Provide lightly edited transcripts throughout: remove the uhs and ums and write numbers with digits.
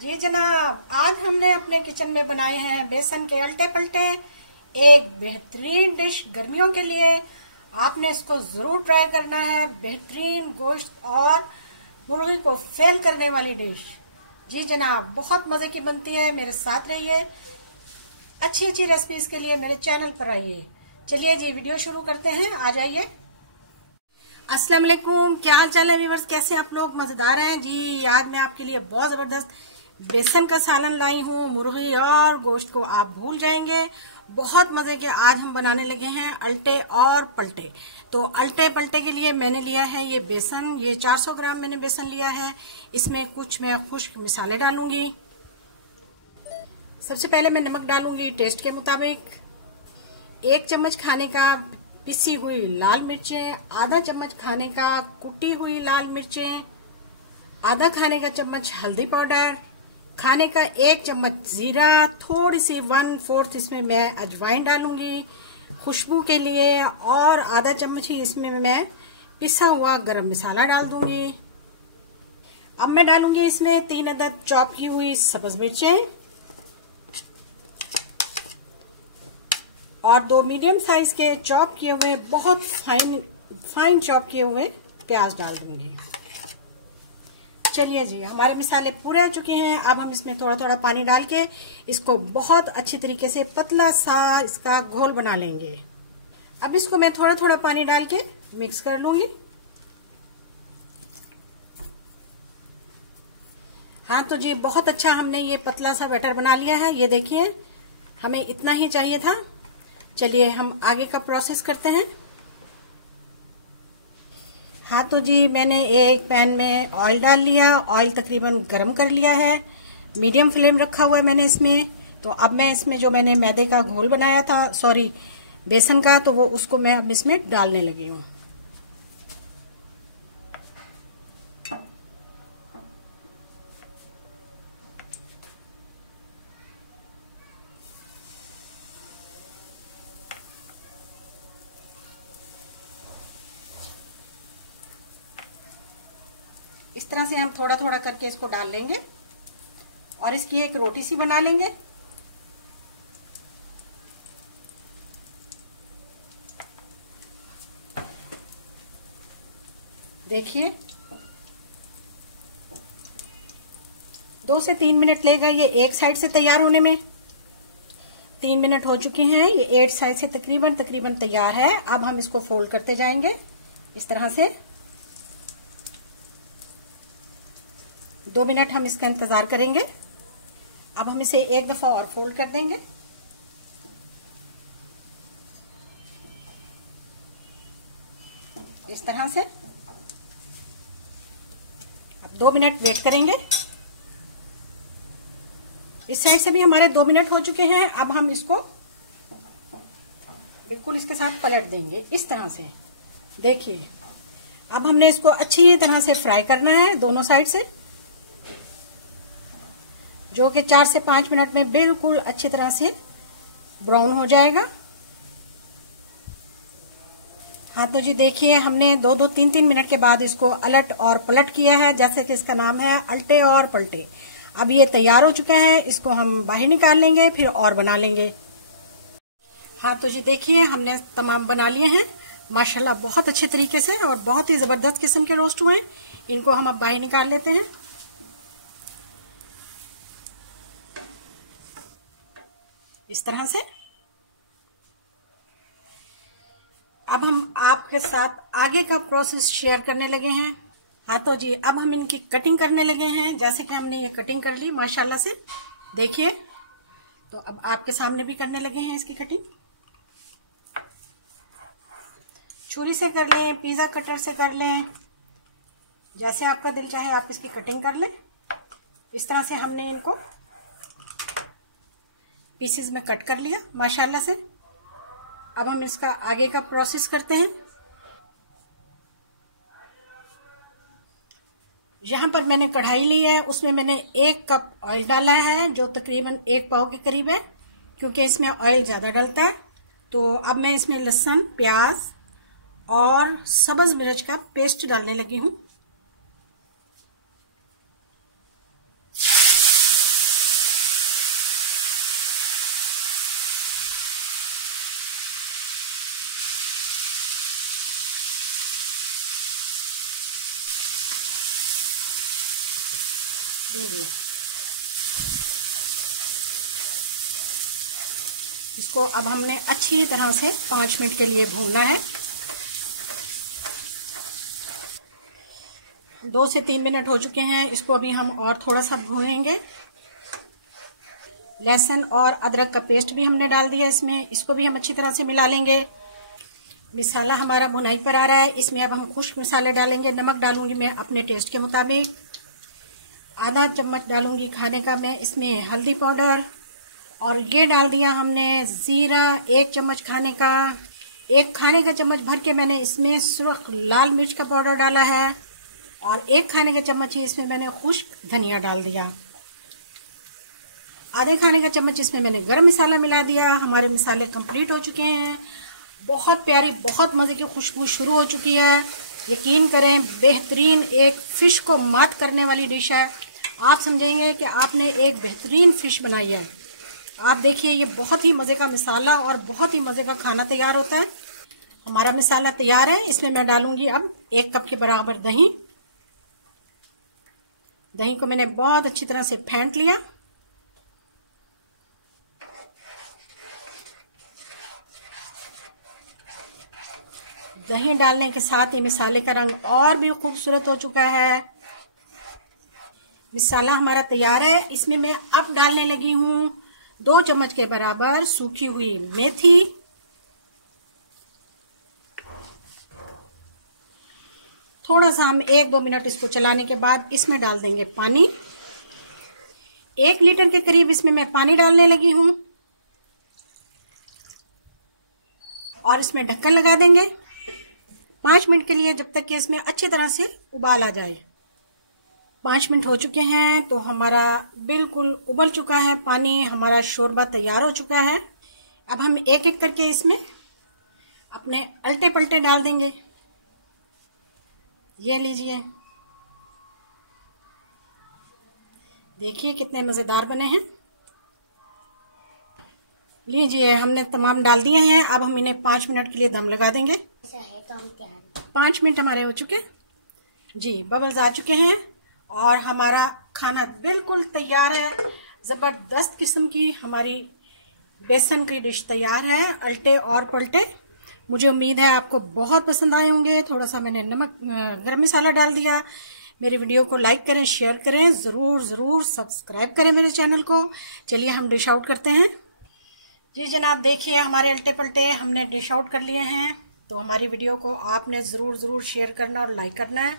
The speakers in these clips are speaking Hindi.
जी जनाब, आज हमने अपने किचन में बनाए हैं बेसन के अल्टे पल्टे। एक बेहतरीन डिश गर्मियों के लिए, आपने इसको जरूर ट्राई करना है। बेहतरीन गोश्त और मुर्गी को फेल करने वाली डिश। जी जनाब, बहुत मजे की बनती है। मेरे साथ रहिए, अच्छी अच्छी रेसिपीज के लिए मेरे चैनल पर आइए। चलिए जी, वीडियो शुरू करते हैं। आ जाइए। अस्सलाम वालेकुम, क्या हाल चाल है व्यूअर्स? कैसे आप लोग? मजेदार हैं जी। आज मैं आपके लिए बहुत जबरदस्त बेसन का सालन लाई हूँ। मुर्गी और गोश्त को आप भूल जाएंगे। बहुत मजे के आज हम बनाने लगे हैं अल्टे और पलटे। तो अल्टे पलटे के लिए मैंने लिया है ये बेसन। ये 400 ग्राम मैंने बेसन लिया है। इसमें कुछ मैं खुश्क मसाले डालूंगी। सबसे पहले मैं नमक डालूंगी टेस्ट के मुताबिक। 1 चम्मच खाने का पिसी हुई लाल मिर्चें, आधा चम्मच खाने का कुटी हुई लाल मिर्चें, आधा खाने का चम्मच हल्दी पाउडर, खाने का 1 चम्मच जीरा, थोड़ी सी 1/4 इसमें मैं अजवाइन डालूंगी खुशबू के लिए, और आधा चम्मच ही इसमें मैं पिसा हुआ गरम मसाला डाल दूंगी। अब मैं डालूंगी इसमें 3 अदद चॉप की हुई सब्ज मिर्चें और 2 मीडियम साइज के चॉप किए हुए, बहुत फाइन चॉप किए हुए प्याज डाल दूंगी। चलिए जी, हमारे मसाले पूरे हो चुके हैं। अब हम इसमें थोड़ा थोड़ा पानी डाल के इसको बहुत अच्छी तरीके से पतला सा इसका घोल बना लेंगे। अब इसको मैं थोड़ा थोड़ा पानी डाल के मिक्स कर लूंगी। हाँ तो जी, बहुत अच्छा हमने ये पतला सा बैटर बना लिया है। ये देखिए, हमें इतना ही चाहिए था। चलिए हम आगे का प्रोसेस करते हैं। हाँ तो जी, मैंने एक पैन में ऑयल डाल लिया। ऑयल तकरीबन गरम कर लिया है। मीडियम फ्लेम रखा हुआ है मैंने इसमें। तो अब मैं इसमें जो मैंने मैदे का घोल बनाया था, सॉरी बेसन का, तो वो उसको मैं अब इसमें डालने लगी हूँ। इस तरह से हम थोड़ा थोड़ा करके इसको डाल लेंगे और इसकी एक रोटी सी बना लेंगे। देखिए, 2 से 3 मिनट लेगा ये एक साइड से तैयार होने में। 3 मिनट हो चुके हैं। ये एक साइड से तकरीबन तैयार है। अब हम इसको फोल्ड करते जाएंगे इस तरह से। 2 मिनट हम इसका इंतजार करेंगे। अब हम इसे एक दफा और फोल्ड कर देंगे। इस तरह से। अब 2 मिनट वेट करेंगे। इस साइड से भी हमारे 2 मिनट हो चुके हैं। अब हम इसको बिल्कुल इसके साथ पलट देंगे इस तरह से। देखिए, अब हमने इसको अच्छी तरह से फ्राई करना है दोनों साइड से, जो कि 4 से 5 मिनट में बिल्कुल अच्छी तरह से ब्राउन हो जाएगा। हाँ तो जी देखिए, हमने 2-2, 3-3 मिनट के बाद इसको अलट और पलट किया है, जैसे कि इसका नाम है अल्टे और पलटे। अब ये तैयार हो चुके हैं। इसको हम बाहर निकाल लेंगे, फिर और बना लेंगे। हाँ तो जी देखिए, हमने तमाम बना लिए हैं माशाल्लाह, बहुत अच्छे तरीके से और बहुत ही जबरदस्त किस्म के रोस्ट हुए हैं। इनको हम अब बाहर निकाल लेते हैं। इस तरह से। अब हम आपके साथ आगे का प्रोसेस शेयर करने लगे हैं। हाँ तो जी, अब हम इनकी कटिंग करने लगे हैं। जैसे कि हमने ये कटिंग कर ली माशाल्लाह से, देखिए। तो अब आपके सामने भी करने लगे हैं इसकी कटिंग। छुरी से कर लें, पिज्जा कटर से कर लें, जैसे आपका दिल चाहे आप इसकी कटिंग कर लें। इस तरह से हमने इनको पीसेस में कट कर लिया माशाल्लाह से। अब हम इसका आगे का प्रोसेस करते हैं। यहाँ पर मैंने कढ़ाई ली है, उसमें मैंने 1 कप ऑयल डाला है, जो तकरीबन 1 पाव के करीब है, क्योंकि इसमें ऑयल ज्यादा डलता है। तो अब मैं इसमें लहसुन, प्याज और सब्ज मिर्च का पेस्ट डालने लगी हूँ। इसको अब हमने अच्छी तरह से 5 मिनट के लिए भूनना है। 2 से 3 मिनट हो चुके हैं, इसको अभी हम और थोड़ा सा भूनेंगे। लहसुन और अदरक का पेस्ट भी हमने डाल दिया इसमें, इसको भी हम अच्छी तरह से मिला लेंगे। मसाला हमारा भुनाई पर आ रहा है, इसमें अब हम खुश्क मसाले डालेंगे। नमक डालूंगी मैं अपने टेस्ट के मुताबिक, आधा चम्मच डालूंगी खाने का मैं इसमें हल्दी पाउडर, और ये डाल दिया हमने जीरा 1 चम्मच खाने का। 1 खाने का चम्मच भर के मैंने इसमें सुर्ख लाल मिर्च का पाउडर डाला है, और 1 खाने का चम्मच ही इसमें मैंने खुश्क धनिया डाल दिया। आधे खाने का चम्मच इसमें मैंने गरम मसाला मिला दिया। हमारे मसाले कंप्लीट हो चुके हैं। बहुत प्यारी, बहुत मज़े की खुशबू शुरू हो चुकी है। यकीन करें, बेहतरीन एक फ़िश को मात करने वाली डिश है। आप समझेंगे कि आपने एक बेहतरीन फ़िश बनाई है। आप देखिए, ये बहुत ही मज़े का मसाला और बहुत ही मज़े का खाना तैयार होता है। हमारा मसाला तैयार है। इसमें मैं डालूंगी अब 1 कप के बराबर दही। दही को मैंने बहुत अच्छी तरह से फेंट लिया। दही डालने के साथ ही मसाले का रंग और भी खूबसूरत हो चुका है। मसाला हमारा तैयार है। इसमें मैं अब डालने लगी हूँ 2 चम्मच के बराबर सूखी हुई मेथी, थोड़ा सा हम 1-2 मिनट इसको चलाने के बाद इसमें डाल देंगे पानी। 1 लीटर के करीब इसमें मैं पानी डालने लगी हूँ, और इसमें ढक्कन लगा देंगे 5 मिनट के लिए, जब तक कि इसमें अच्छी तरह से उबाल आ जाए। 5 मिनट हो चुके हैं तो हमारा बिल्कुल उबल चुका है पानी, हमारा शोरबा तैयार हो चुका है। अब हम एक एक करके इसमें अपने अल्टे पलटे डाल देंगे। ये लीजिए, देखिए कितने मज़ेदार बने हैं। लीजिए, हमने तमाम डाल दिए हैं। अब हम इन्हें 5 मिनट के लिए दम लगा देंगे। 5 मिनट हमारे हो चुके जी, बबल्स आ चुके हैं और हमारा खाना बिल्कुल तैयार है। ज़बरदस्त किस्म की हमारी बेसन की डिश तैयार है, अल्टे और पलटे। मुझे उम्मीद है आपको बहुत पसंद आए होंगे। थोड़ा सा मैंने नमक, गरम मसाला डाल दिया। मेरी वीडियो को लाइक करें, शेयर करें, ज़रूर सब्सक्राइब करें मेरे चैनल को। चलिए हम डिश आउट करते हैं। जी जनाब, देखिए हमारे अल्टे पलटे हमने डिश आउट कर लिए हैं। तो हमारी वीडियो को आपने ज़रूर शेयर करना और लाइक करना है।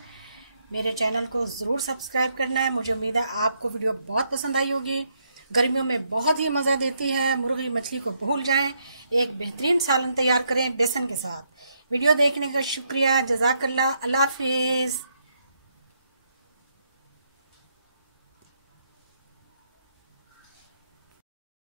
मेरे चैनल को ज़रूर सब्सक्राइब करना है। मुझे उम्मीद है आपको वीडियो बहुत पसंद आई होगी। गर्मियों में बहुत ही मज़ा देती है। मुर्गी मछली को भूल जाएं, एक बेहतरीन सालन तैयार करें बेसन के साथ। वीडियो देखने का शुक्रिया। जज़ाकल्लाह। अल्लाह हाफिज़।